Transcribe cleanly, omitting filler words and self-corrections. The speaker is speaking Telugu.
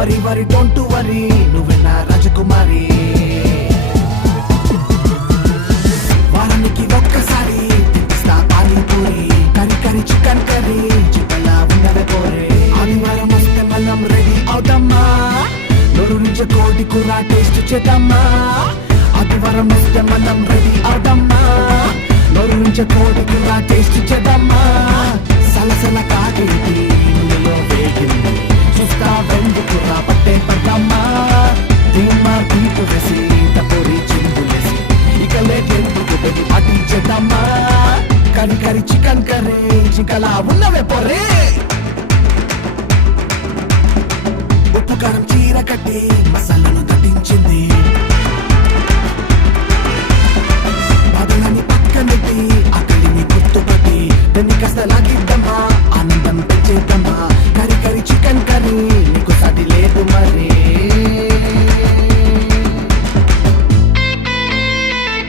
వరి వరి డోంట్ వరి నువ్వే నా రాజకుమారి వారానికి ఒక్కసారి తినిపిస్తా పానీపూరి కరి కరి చికెన్ కర్రీ చికెన్లా ఉన్నదే పోరే ఆదివారం వస్తే మనం రెడీ అవుతామా నోరు నుంచి కోడి కూర టేస్ట్ చేద్దామా ఆదివారం వస్తే మనం రెడీ అవుతామా నోరు నుంచి కోడి కూర టేస్ట్ చేద్దామా సలసల కాగేది నూనెలో వేగింది చూస్తా వెందుకు పట్టే పడ్డామా ధీమా తీపు వేసి తపోరి చిందులేసి ఇక లేకెందుకు పెట్టి పాటించేద్దామా కరి కరి చికెన్ కర్రీ చికలా ఉన్నవే పొర్రే ఉప్పు కారం చీర కట్టి మసాలాను దట్టించింది బాధలని పక్కనెట్టి